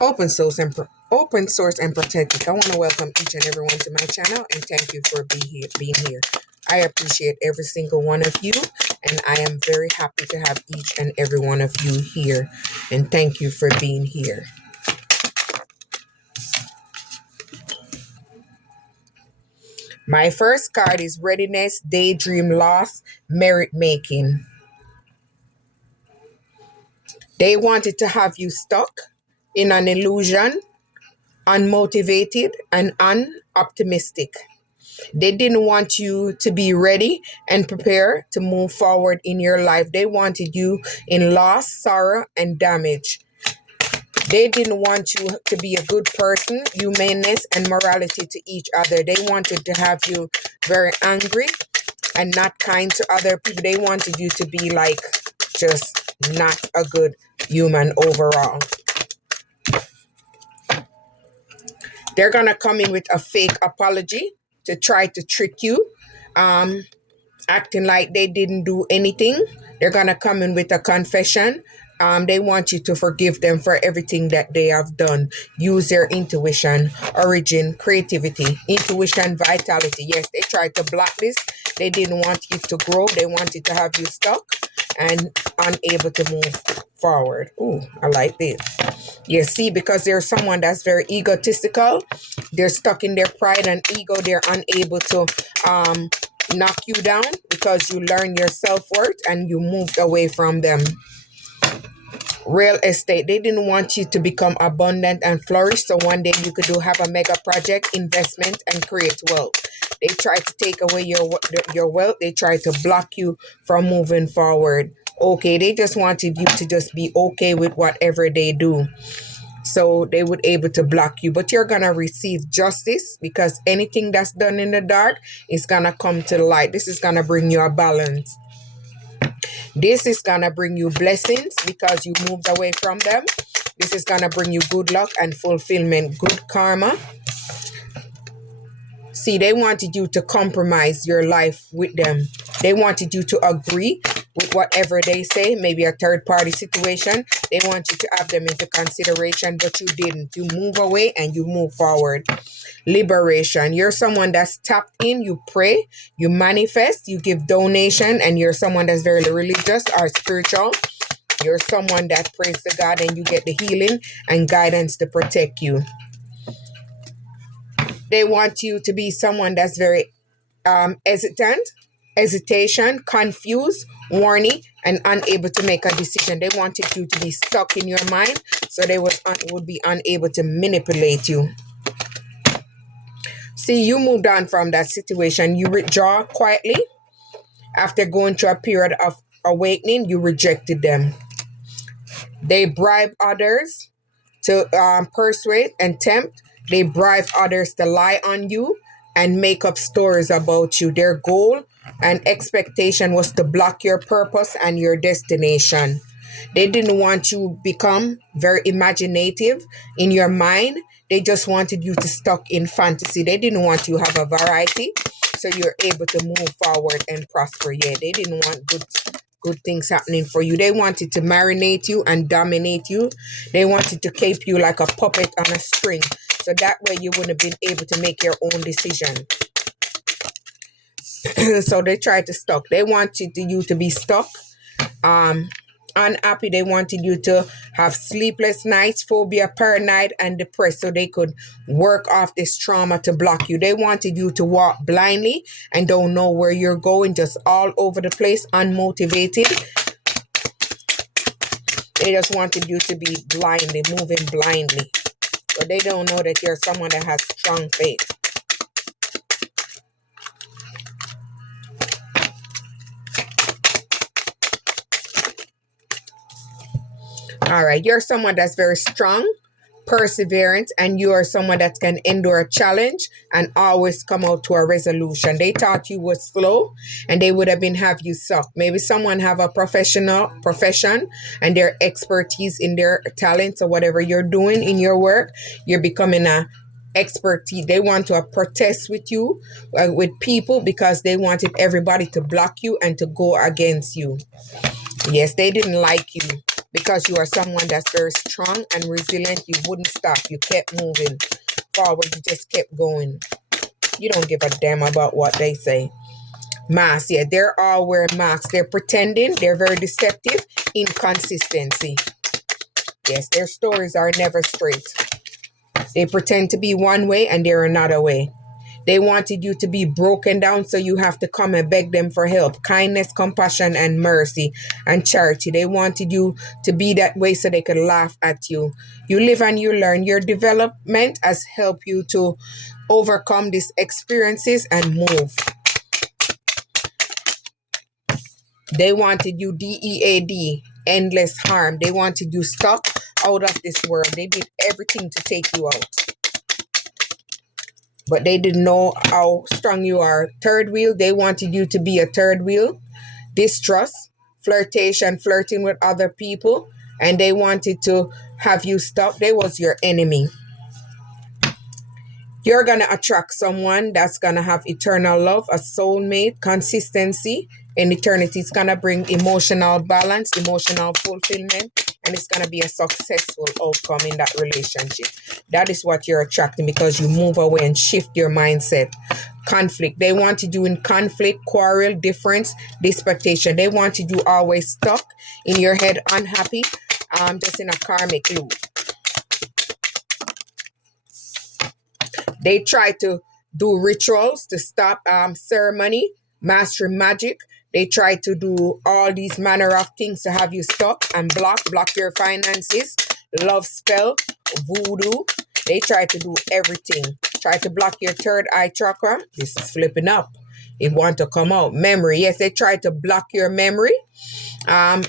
Open source and protected. I want to welcome each and everyone to my channel and thank you for being here. I appreciate every single one of you, and I am very happy to have each and every one of you here. And thank you for being here. My first card is readiness, daydream, loss, merit making. They wanted to have you stuck in an illusion, unmotivated, and unoptimistic. They didn't want you to be ready and prepare to move forward in your life. They wanted you in loss, sorrow, and damage. They didn't want you to be a good person, humanness, and morality to each other. They wanted to have you very angry and not kind to other people. They wanted you to be like just not a good human overall. They're going to come in with a fake apology to try to trick you, acting like they didn't do anything. They're going to come in with a confession. They want you to forgive them for everything that they have done. Use their intuition, origin, creativity, intuition, vitality. Yes, they tried to block this. They didn't want you to grow. They wanted to have you stuck and unable to move forward. Ooh, I like this. You see, because there's someone that's very egotistical. They're stuck in their pride and ego. They're unable to knock you down because you learn your self-worth and you moved away from them. Real estate, they didn't want you to become abundant and flourish, so one day you could have a mega project, investment, and create wealth. They tried to take away your wealth. They tried to block you from moving forward. Okay, they just wanted you to just be okay with whatever they do, so they would able to block you. But you're gonna receive justice, because anything that's done in the dark is gonna come to the light. This is gonna bring you a balance. This is gonna bring you blessings because you moved away from them. This is gonna bring you good luck and fulfillment, good karma. See, they wanted you to compromise your life with them. They wanted you to agree with whatever they say, maybe a third party situation. They want you to have them into consideration, but you didn't. You move away and you move forward. Liberation. You're someone that's tapped in, you pray, you manifest, you give donation, and you're someone that's very religious or spiritual. You're someone that prays to God and you get the healing and guidance to protect you. They want you to be someone that's very hesitation, confused, warning, and unable to make a decision. They wanted you to be stuck in your mind, so they would be unable to manipulate you. See, you moved on from that situation. You withdraw quietly. After going through a period of awakening, you rejected them. They bribe others to persuade and tempt. They bribe others to lie on you and make up stories about you. Their goal and expectation was to block your purpose and your destination. They didn't want you to become very imaginative in your mind. They just wanted you to stuck in fantasy. They didn't want you to have a variety, so you're able to move forward and prosper. Yeah, they didn't want good things happening for you. They wanted to marinate you and dominate you. They wanted to keep you like a puppet on a string, so that way you wouldn't have been able to make your own decision. So they tried to stuck. They wanted you to be stuck, unhappy. They wanted you to have sleepless nights, phobia, paranoid, and depressed, so they could work off this trauma to block you. They wanted you to walk blindly and don't know where you're going, just all over the place, unmotivated. They just wanted you to be blindly, moving blindly. But they don't know that you're someone that has strong faith. All right, you're someone that's very strong, perseverant, and you are someone that can endure a challenge and always come out to a resolution. They thought you were slow and they would have have you suck. Maybe someone have a profession and their expertise in their talents or whatever you're doing in your work. You're becoming a expertise. They want to protest with you, with people, because they wanted everybody to block you and to go against you. Yes, they didn't like you. because you are someone that's very strong and resilient. You wouldn't stop. You kept moving forward. You just kept going. You don't give a damn about what they say. Masks, yeah, they're all wearing masks. They're pretending. They're very deceptive. Inconsistency. Yes, their stories are never straight. They pretend to be one way and they're another way. They wanted you to be broken down, so you have to come and beg them for help. Kindness, compassion, and mercy and charity. They wanted you to be that way so they could laugh at you. You live and you learn. Your development has helped you to overcome these experiences and move. They wanted you DEAD, endless harm. They wanted you stuck out of this world. They did everything to take you out. But they didn't know how strong you are. Third wheel, they wanted you to be a third wheel. Distrust, flirtation, flirting with other people. And they wanted to have you stuck. They was your enemy. You're going to attract someone that's going to have eternal love, a soulmate, consistency in eternity. It's going to bring emotional balance, emotional fulfillment, and it's going to be a successful outcome in that relationship. That is what you're attracting because you move away and shift your mindset. Conflict. They wanted you in conflict, quarrel, difference, disputation. They wanted you always stuck in your head, unhappy, just in a karmic loop. They try to do rituals to stop ceremony, master magic. They try to do all these manner of things to have you stuck and block your finances, love spell, voodoo. They try to do everything. Try to block your third eye chakra. This is flipping up. It want to come out. Memory. Yes, they try to block your memory. And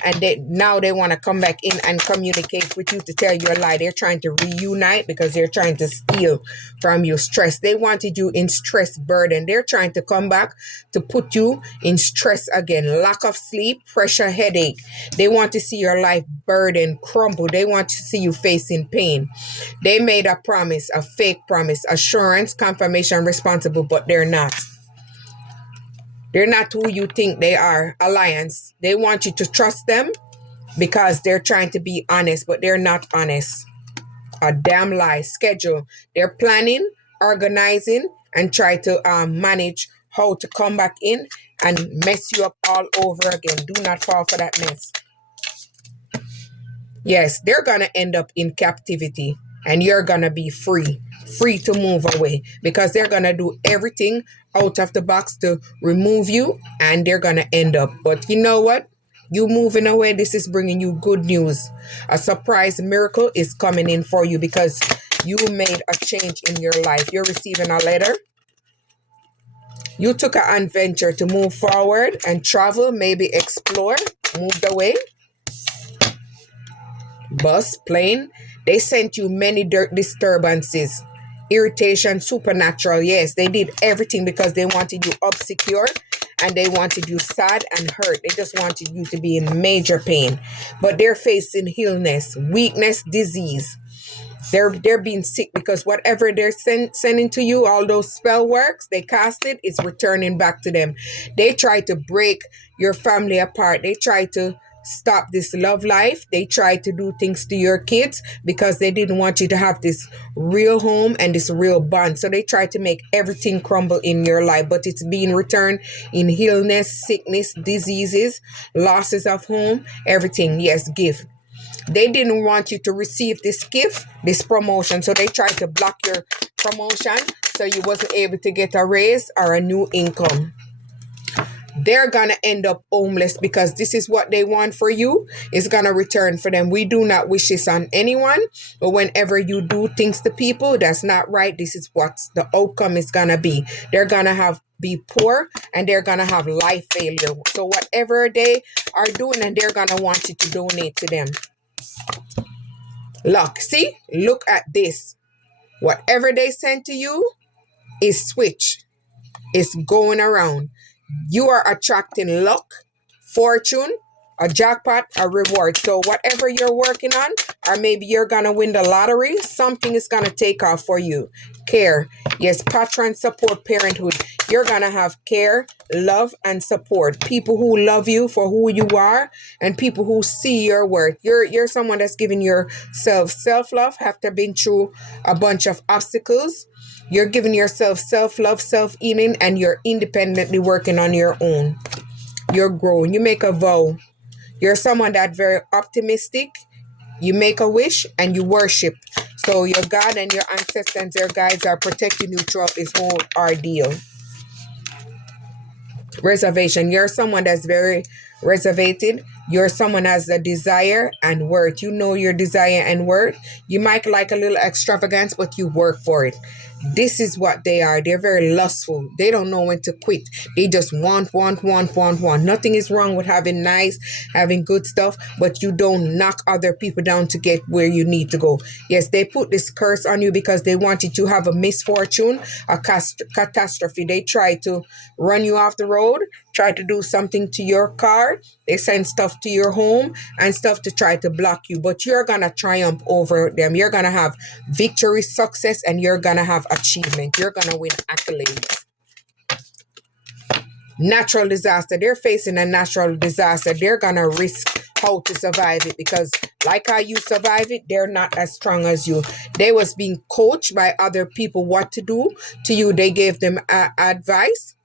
now they want to come back in and communicate with you to tell you a lie. They're trying to reunite because they're trying to steal from you. Stress. They wanted you in stress burden. They're trying to come back to put you in stress again. Lack of sleep, pressure, headache. They want to see your life burden crumble. They want to see you facing pain. They made a promise, a fake promise, assurance, confirmation, responsible, but they're not. They're not who you think they are. Alliance. They want you to trust them because they're trying to be honest, but they're not honest. A damn lie. Schedule. They're planning, organizing, and try to manage how to come back in and mess you up all over again. Do not fall for that mess. Yes, they're going to end up in captivity and you're going to be free to move away because they're going to do everything out of the box to remove you and they're going to end up. But you know what? You moving away, this is bringing you good news. A surprise miracle is coming in for you because you made a change in your life. You're receiving a letter. You took an adventure to move forward and travel, maybe explore, moved away. Bus, plane, they sent you many disturbances, irritation, supernatural. Yes, they did everything because they wanted you up secure and they wanted you sad and hurt. They just wanted you to be in major pain. But they're facing illness, weakness, disease. They're being sick because whatever they're sending to you, all those spell works, they cast it, it's returning back to them. They try to break your family apart. They try to stop this love life. They try to do things to your kids because they didn't want you to have this real home and this real bond. So they try to make everything crumble in your life, but it's being returned in illness, sickness, diseases, losses of home, everything. Yes, gift. They didn't want you to receive this gift, this promotion. So they tried to block your promotion so you wasn't able to get a raise or a new income. They're going to end up homeless because this is what they want for you. It's going to return for them. We do not wish this on anyone. But whenever you do things to people that's not right, this is what the outcome is going to be. They're going to be poor and they're going to have life failure. So whatever they are doing, and they're going to want you to donate to them. Luck. See? Look at this. Whatever they send to you is switch. It's going around. You are attracting luck, fortune, a jackpot, a reward. So whatever you're working on, or maybe you're gonna win the lottery, something is gonna take off for you. Care. Yes, patron support parenthood. You're gonna have care, love, and support. People who love you for who you are, and people who see your worth. You're someone that's giving yourself self-love after being through a bunch of obstacles. You're giving yourself self-love, self-healing, and you're independently working on your own. You're growing. You make a vow. You're someone that's very optimistic. You make a wish and you worship. So your God and your ancestors, your guides are protecting you throughout this whole ordeal. Reservation. You're someone that's very reservated. You're someone has a desire and worth. You know your desire and worth. You might like a little extravagance, but you work for it. This is what they are. They're very lustful. They don't know when to quit. They just want. Nothing is wrong with having nice, having good stuff, but you don't knock other people down to get where you need to go. Yes, they put this curse on you because they wanted you to have a misfortune, a catastrophe. They try to run you off the road, try to do something to your car. They send stuff to your home and stuff to try to block you, but you're going to triumph over them. You're going to have victory, success, and you're going to have achievement. You're going to win accolades. Natural disaster. They're facing a natural disaster. They're going to risk how to survive it because like how you survive it, they're not as strong as you. They was being coached by other people what to do to you. They gave them advice,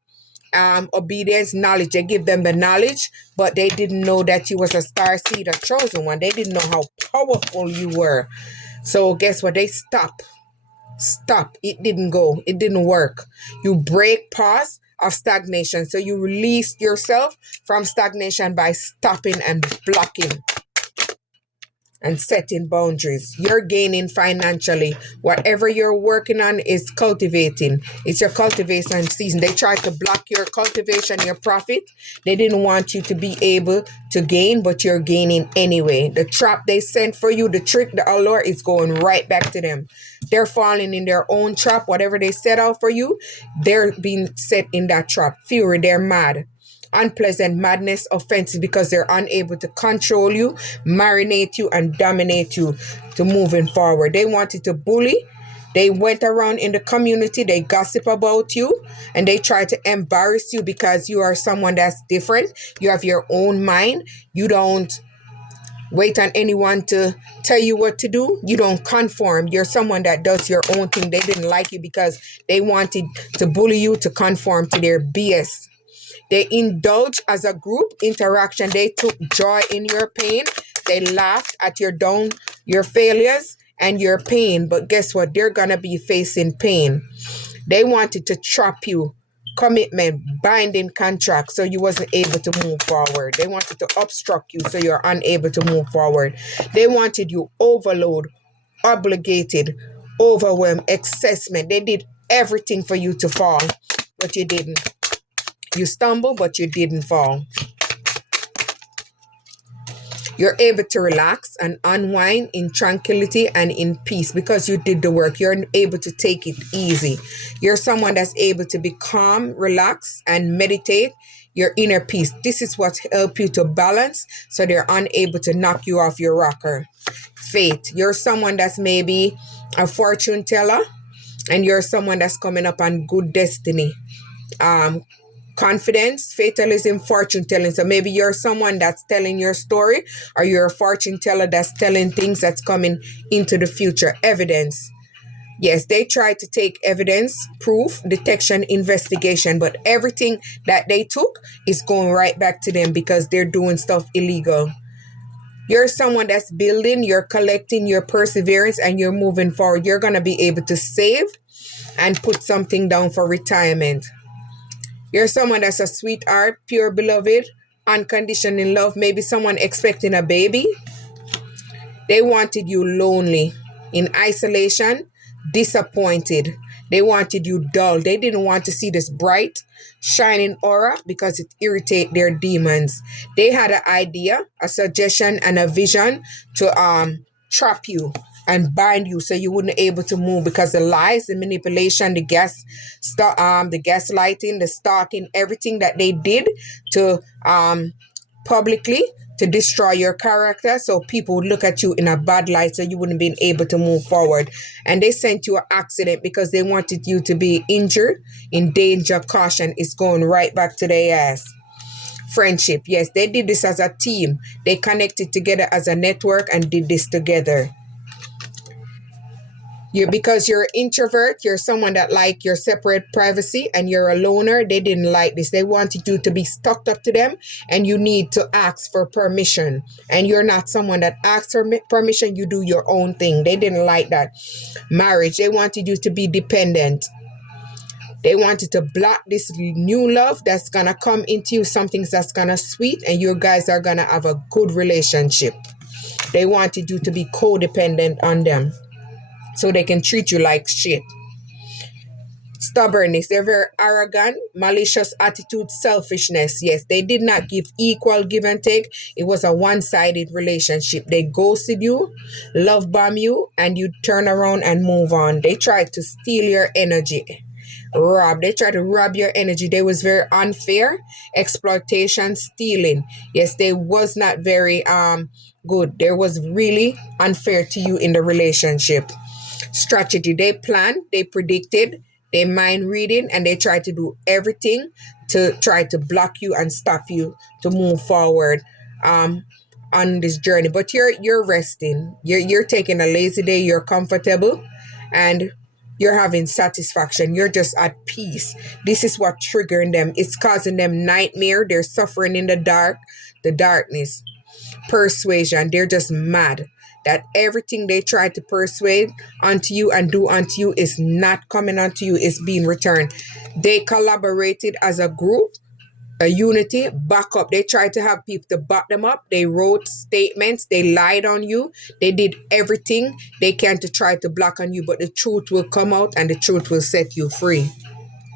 obedience, knowledge. They give them the knowledge, but they didn't know that you was a star seed, a chosen one. They didn't know how powerful you were. So guess what? They stop. It didn't go. It didn't work. You break pause of stagnation. So you release yourself from stagnation by stopping and blocking and setting boundaries. You're gaining financially. Whatever you're working on is cultivating. It's your cultivation season. They tried to block your cultivation, your profit. They didn't want you to be able to gain, but you're gaining anyway. The trap they sent for you, the trick, the allure is going right back to them. They're falling in their own trap. Whatever they set out for you, they're being set in that trap. Fury, they're mad. Unpleasant, madness, offensive because they're unable to control you, marinate you, and dominate you to moving forward. They wanted to bully. They went around in the community. They gossip about you and they try to embarrass you because you are someone that's different. You have your own mind. You don't wait on anyone to tell you what to do. You don't conform. You're someone that does your own thing. They didn't like you because they wanted to bully you to conform to their BS. They indulge as a group interaction. They took joy in your pain. They laughed at your failures and your pain. But guess what? They're going to be facing pain. They wanted to trap you. Commitment, binding contract, so you wasn't able to move forward. They wanted to obstruct you so you're unable to move forward. They wanted you overload, obligated, overwhelmed, assessment. They did everything for you to fall, but you didn't. You stumble, but you didn't fall. You're able to relax and unwind in tranquility and in peace because you did the work. You're able to take it easy. You're someone that's able to be calm, relax, and meditate your inner peace. This is what helps you to balance so they're unable to knock you off your rocker. Fate. You're someone that's maybe a fortune teller and you're someone that's coming up on good destiny. Confidence, fatalism, fortune telling. So maybe you're someone that's telling your story or you're a fortune teller that's telling things that's coming into the future. Evidence. Yes, they try to take evidence, proof, detection, investigation, but everything that they took is going right back to them because they're doing stuff illegal. You're someone that's building, you're collecting your perseverance and you're moving forward. You're going to be able to save and put something down for retirement. You're someone that's a sweetheart, pure beloved, unconditional in love. Maybe someone expecting a baby. They wanted you lonely, in isolation, disappointed. They wanted you dull. They didn't want to see this bright, shining aura because it irritated their demons. They had an idea, a suggestion, and a vision to trap you and bind you so you wouldn't able to move because the lies, the manipulation, the gaslighting, the stalking, everything that they did to publicly to destroy your character, so people would look at you in a bad light, so you wouldn't be able to move forward. And they sent you an accident because they wanted you to be injured, in danger, caution. It's going right back to their ass. Friendship, yes, they did this as a team. They connected together as a network and did this together. Because you're an introvert, you're someone that like your separate privacy, and you're a loner. They didn't like this. They wanted you to be stuck up to them, and you need to ask for permission. And you're not someone that asks for permission. You do your own thing. They didn't like that. Marriage, they wanted you to be dependent. They wanted to block this new love that's gonna come into you, something that's gonna sweet, and you guys are gonna have a good relationship. They wanted you to be codependent on them, so they can treat you like shit. Stubbornness, they're very arrogant, malicious attitude, selfishness. Yes, they did not give equal give and take. It was a one-sided relationship. They ghosted you, love bomb you, and you turn around and move on. They tried to steal your energy. They tried to rob your energy. They was very unfair, exploitation, stealing. Yes, they was not very good. They was really unfair to you in the relationship. Strategy, they planned, they predicted, they mind reading, and they tried to do everything to try to block you and stop you to move forward on this journey. But you're resting. You're taking a lazy day. You're comfortable, and you're having satisfaction. You're just at peace. This is what triggering them. It's causing them nightmare. They're suffering in the darkness. Persuasion. They're just mad that everything they try to persuade onto you and do onto you is not coming onto you, is being returned. They collaborated as a group, a unity, back up. They tried to have people to back them up. They wrote statements. They lied on you. They did everything they can to try to block on you, but the truth will come out and the truth will set you free.